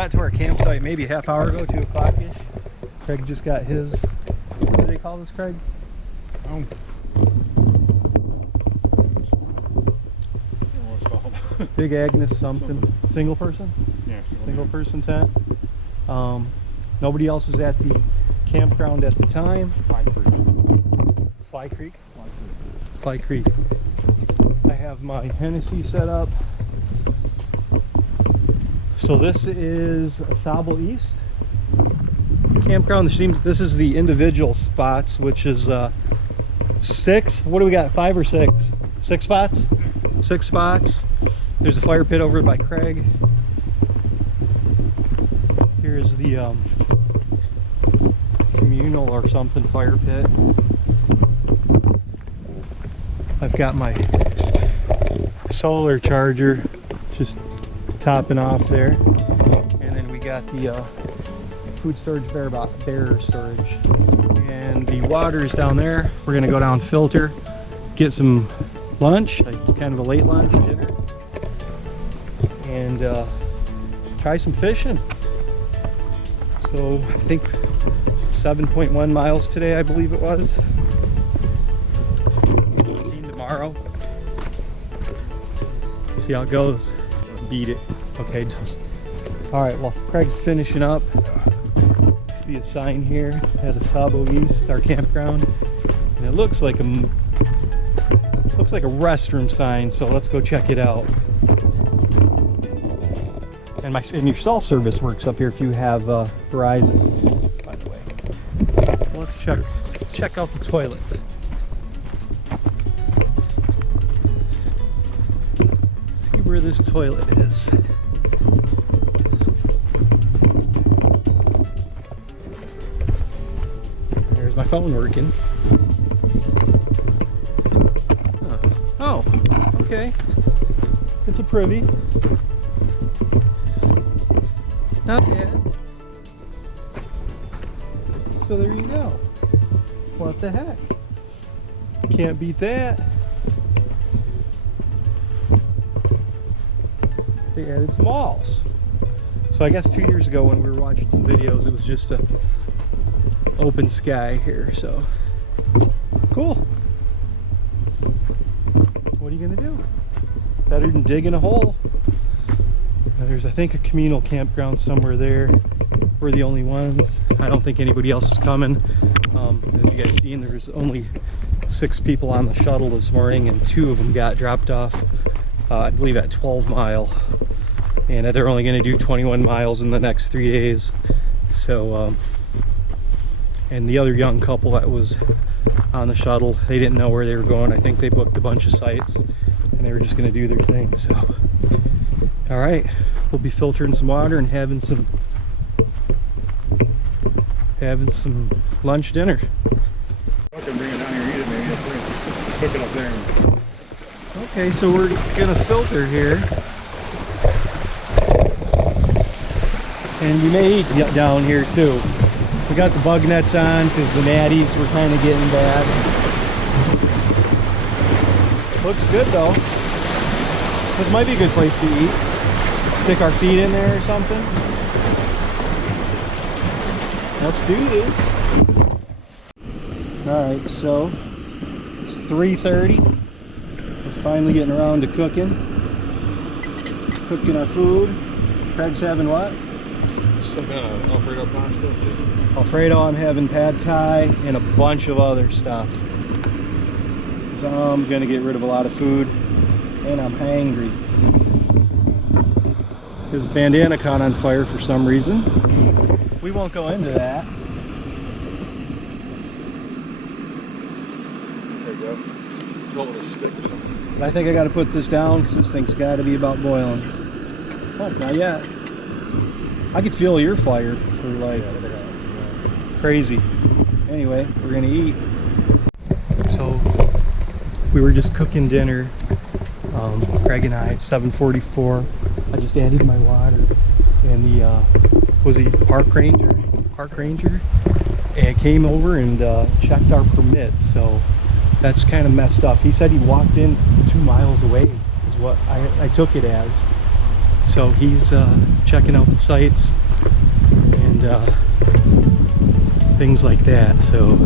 got to our campsite maybe a half hour ago, 2 o'clock-ish. Craig just got his, what do they call this, Craig? Oh. What's it called? Big Agnes something. Single person? Yeah. Single person tent. Nobody else is at the campground at the time. Fly Creek. Fly Creek? Fly Creek. I have my Hennessy set up. So this is Asabo East campground. This is the individual spots, which is 6. What do we got? 5 or 6? 6 spots? 6 spots. There's a fire pit over by Craig. Here's the communal or something fire pit. I've got my solar charger just topping off there, and then we got the food storage, bear storage, and the water's down there. We're gonna go down, filter, get some lunch, kind of a late lunch, dinner, and try some fishing. So I think 7.1 miles today, I believe it was. 15 tomorrow. See how it goes. Beat it. Okay, just all right. Well, Craig's finishing up. See a sign here at Asabo East, our campground, and it looks like a restroom sign. So let's go check it out. And your cell service works up here if you have Verizon, by the way. Let's check out the toilet. See where this toilet is. There's my phone working. Oh, okay. It's a privy. Not bad. So there you go. What the heck? Can't beat that. They added some walls. So I guess 2 years ago when we were watching some videos, it was just a open sky here. So cool. What are you gonna do? Better than digging a hole. There's, I think, a communal campground somewhere there. We're the only ones. I don't think anybody else is coming. As you guys seen, there was only 6 people on the shuttle this morning, and 2 of them got dropped off, I believe, at 12 Mile. And they're only going to do 21 miles in the next 3 days. So, and the other young couple that was on the shuttle, they didn't know where they were going. I think they booked a bunch of sites, and they were just going to do their thing. So, all right. We'll be filtering some water and having some lunch, dinner. I can bring it down here and eat it, maybe. Cook it up there. Okay, so we're gonna filter here, and we may eat down here too. We got the bug nets on because the natties were kind of getting bad. Looks good though. This might be a good place to eat. Stick our feet in there or something. Let's do this. Alright, so it's 3:30. We're finally getting around to cooking our food. Craig's having what? Some kind of Alfredo pasta. Alfredo, I'm having pad thai and a bunch of other stuff. So I'm gonna get rid of a lot of food, and I'm hangry. His bandana caught on fire for some reason. We won't go into that. There you go. Roll with a stick or something. But I think I got to put this down because this thing's got to be about boiling. Oh, not yet. I could feel your fire for like crazy. Anyway, we're gonna eat. So we were just cooking dinner. Craig and I at 7:44. I just added my water, and the was he park ranger, and came over and checked our permits. So that's kind of messed up. He said he walked in 2 miles away, is what I took it as. So he's checking out the sites and things like that. So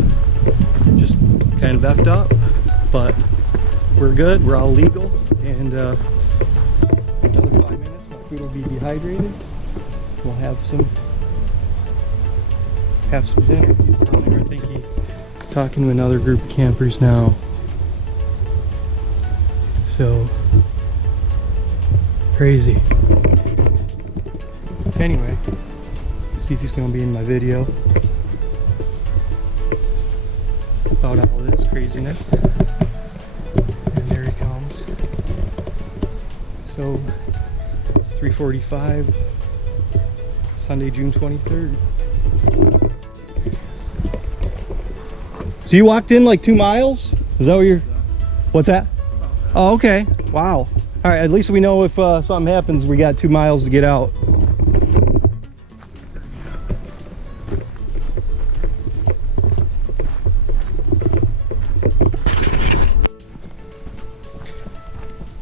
just kind of effed up, but we're good. We're all legal, and another 5 minutes, my food will be dehydrated. We'll have some dinner. He's down there. I think he's talking to another group of campers now. So crazy. Anyway, see if he's gonna be in my video about all this craziness. And there he comes. So it's 3:45, Sunday, June 23rd. So you walked in like 2 miles? Is that what you're? What's that? Oh, okay. Wow. All right. At least we know if something happens, we got 2 miles to get out.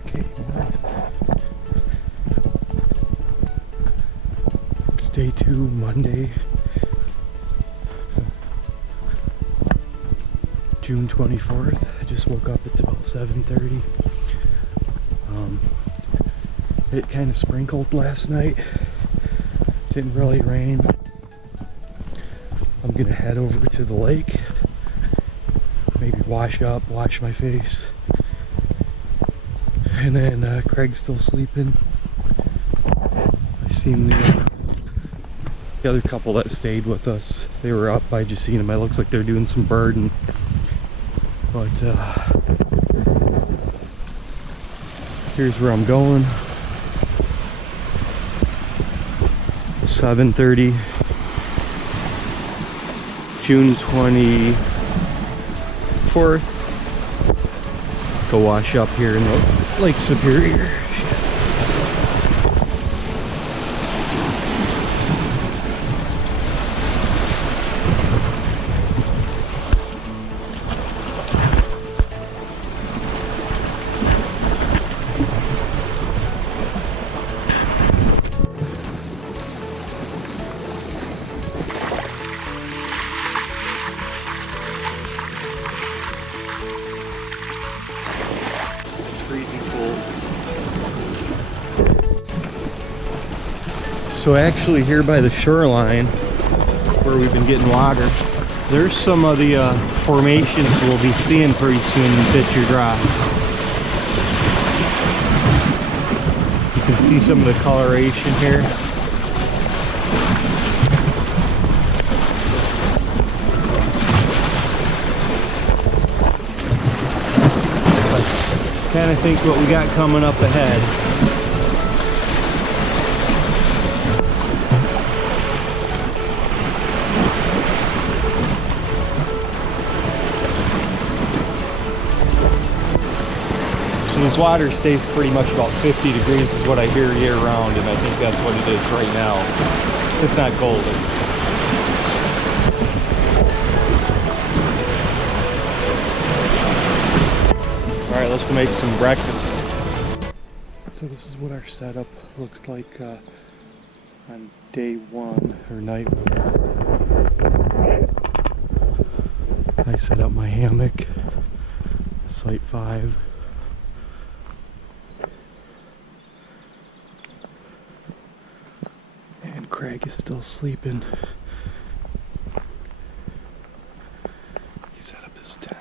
Okay. It's day 2, Monday, June 24th. I just woke up. It's about 7:30. It kind of sprinkled last night. Didn't really rain. I'm gonna head over to the lake. Maybe wash up, wash my face. And then Craig's still sleeping. I seen the other couple that stayed with us. They were up. I just seen them. It looks like they're doing some birding. But here's where I'm going. 7:30, June 24th. Go wash up here in the Lake Superior. So actually here by the shoreline where we've been getting water, there's some of the formations we'll be seeing pretty soon in Pitcher Drives. You can see some of the coloration here. Let's kind of think what we got coming up ahead. This water stays pretty much about 50 degrees is what I hear year round, and I think that's what it is right now. It's not golden. Alright, let's go make some breakfast. So this is what our setup looked like on day 1 or night 1. I set up my hammock, site 5. Craig is still sleeping. He set up his tent.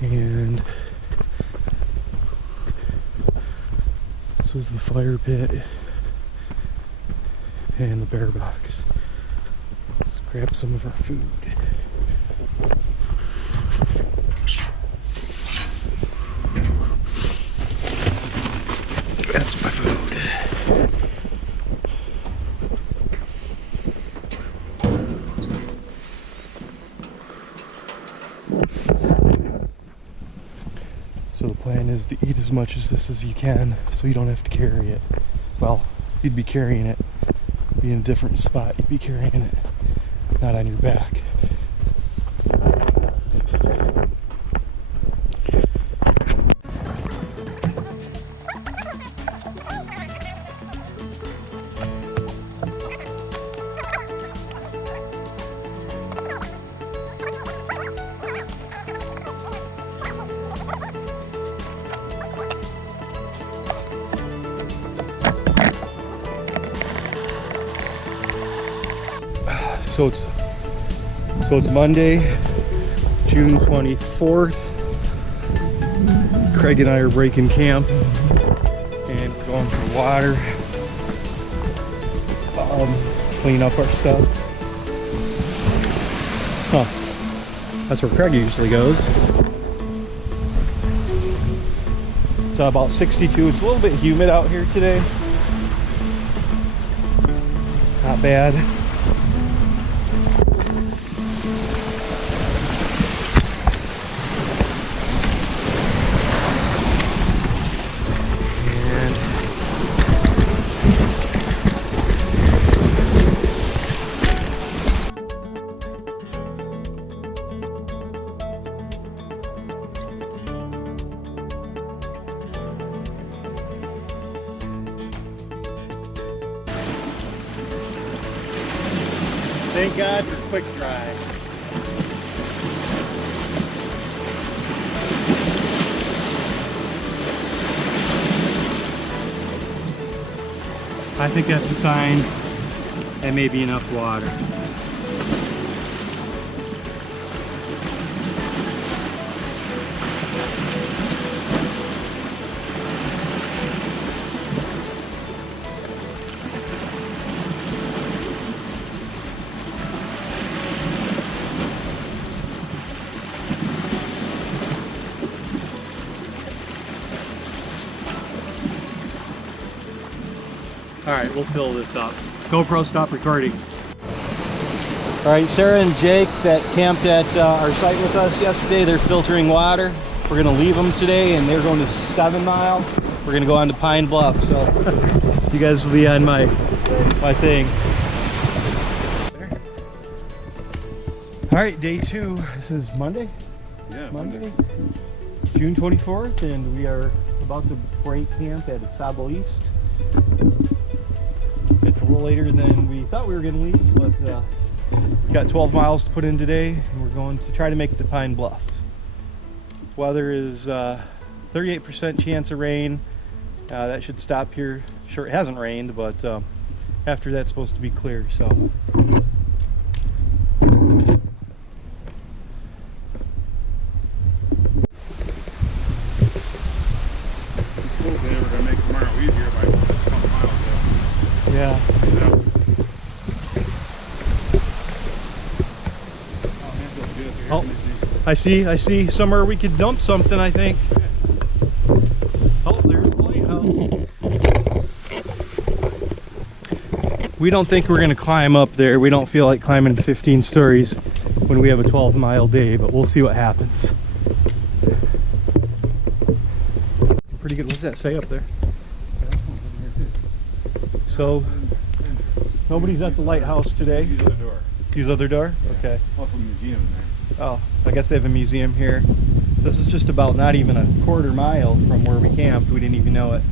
And this was the fire pit and the bear box. Grab some of our food. That's my food. So the plan is to eat as much as this as you can so you don't have to carry it. Well, you'd be carrying it, be in a different spot. You'd be carrying it, not on your back. So it's Monday, June 24th. Craig and I are breaking camp and going for water, clean up our stuff. That's where Craig usually goes. It's about 62. It's a little bit humid out here today. Not bad. Thank God for quick dry. I think that's a sign that may be enough water. All right, we'll fill this up. GoPro, stop recording. All right, Sarah and Jake that camped at our site with us yesterday, they're filtering water. We're gonna leave them today and they're going to 7 Mile. We're gonna go on to Pine Bluff, so you guys will be on my thing. All right, day 2. This is Monday? Yeah, Monday. June 24th, and we are about to break camp at Sabo East. It's a little later than we thought we were going to leave, but we've got 12 miles to put in today, and we're going to try to make it to Pine Bluff. Weather is 38% chance of rain. That should stop here. Sure, it hasn't rained, but after that's supposed to be clear. So. Yeah. Oh, I see somewhere we could dump something, I think. Oh, there's the lighthouse. We don't think we're gonna climb up there. We don't feel like climbing 15 stories when we have a 12-mile day, but we'll see what happens. Pretty good. What does that say up there? So, nobody's at the lighthouse today. Use the other door. Use the other door? Yeah. Okay. Also a museum in there. Oh, I guess they have a museum here. This is just about not even a quarter mile from where we camped. We didn't even know it.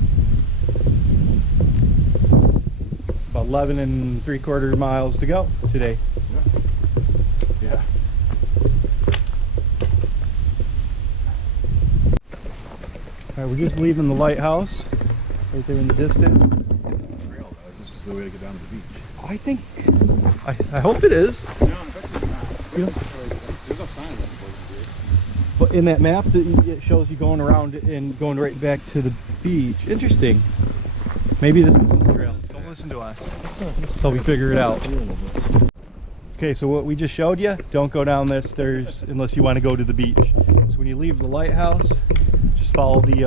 It's about 11 3/4 miles to go today. Yeah. All right, we're just leaving the lighthouse right there in the distance. This is the way to get down to the beach. I think, I hope it is. No, I bet it's not. You know, There's no sign that's supposed to be it. but in that map, it shows you going around and going right back to the beach. Interesting. Maybe this isn't the trail. Don't listen to us until we figure it out. Okay, so what we just showed you, don't go down the stairs unless you want to go to the beach. So when you leave the lighthouse, just follow the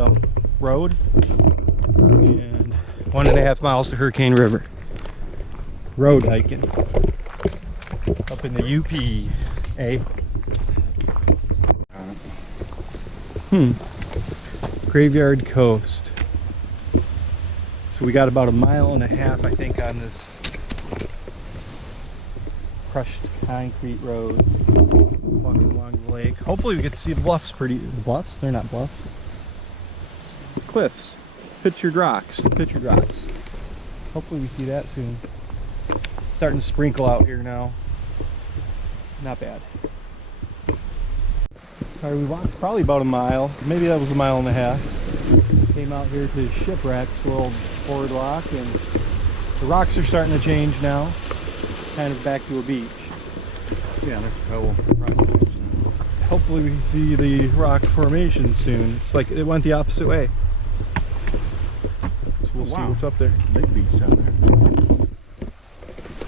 road, and 1.5 miles to Hurricane River. Road hiking up in the UP, eh? Graveyard Coast. So we got about 1.5 miles, I think, on this crushed concrete road walking along the lake. Hopefully we get to see the bluffs. Bluffs? They're not bluffs. Cliffs. Pictured rocks. The pictured rocks. Hopefully we see that soon. Starting to sprinkle out here now. Not bad. Alright, we walked probably about a mile. Maybe that was a mile and a half. Came out here to Shipwrecks, little boardwalk, and the rocks are starting to change now. Kind of back to a beach. Yeah, that's how rock is now. Hopefully we can see the rock formation soon. It's like it went the opposite way. So we'll see what's up there. Big beach down there.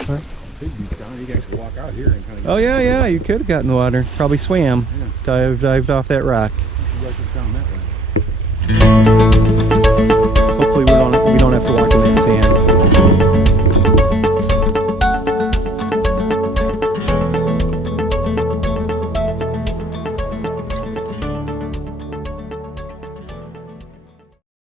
Huh? Big beach down there. You can actually walk out here and kind of. Oh yeah, you could have gotten in the water. Probably swam. Yeah. Dived off that rock. You should write this down.